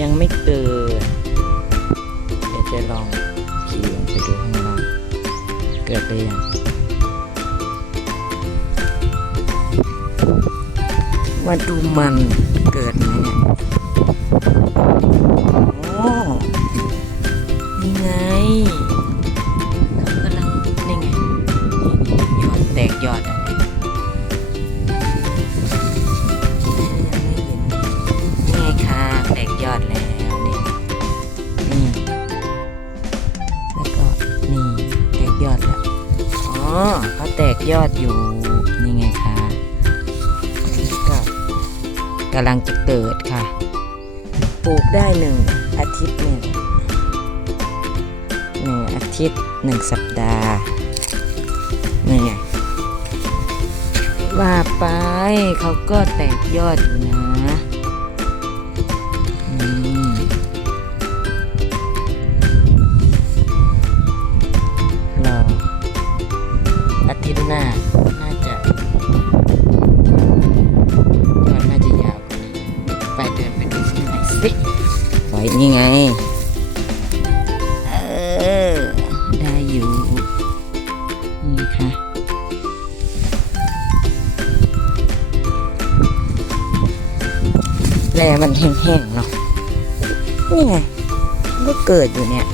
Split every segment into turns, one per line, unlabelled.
ยังไม่เกิด เดี๋ยวจะลองขี่ลงไปดูข้างล่าง เกิดไปยัง มาดูมันเกิดไหมเนี่ยโอ้ เขาแตกยอดอยู่ นี่ไงค่ะก็กำลังจะเกิดค่ะ ปลูกได้หนึ่งอาทิตย์หนึ่งหนึ่งอาทิตย์หนึ่งสัปดาห์นี่ไงว่าไปเขาก็แตกยอดอยู่นะ แลมันแห้งๆเนาะนี่ไงก็เกิดอยู่เนี่ย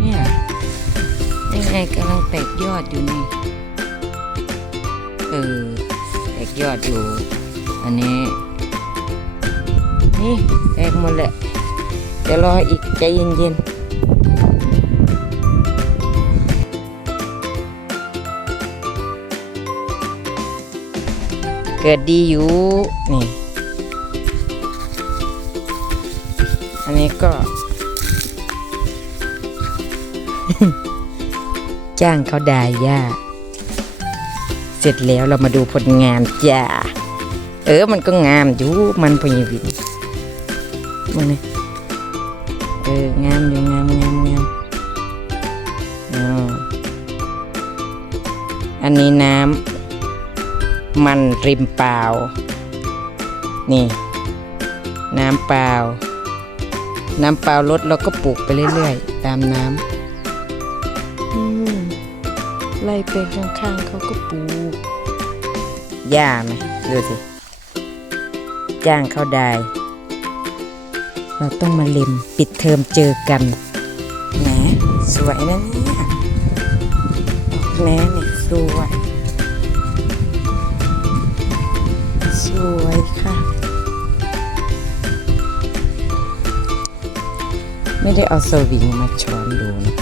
เนี่ยยังไงกำลังแตกยอดอยู่นี่ เออ แตกยอดอยู่ อันนี้ นี่แตกหมดแหละเดี๋ยวรออีกใจเย็นๆ กิดดีอยู่ นี่ อันนี้ก็ จ้างเขาดาย่า เสร็จแล้วเรามาดูผลงานจ้า เออ มันก็งามอยู่ มันพยวินมันนี่เออ งามอยู่งามงามงามออันนี้น้ำ มันริมเปล่า นี่ น้ำเปล่า น้ำเปล่าลดเราก็ปลูกไปเรื่อยๆ ตามน้ำอืมไล่ไปข้างๆเขาก็ปลูกหญ้าไหมดูสิ จ้างเขาได้ เราต้องมาเล็มปิดเทอมเจอกันแหมสวยนะเนี่ยแหมเนี่ยสวย วยค่ะ ไม่ได้เอาสวิงมาช้อนดูนะ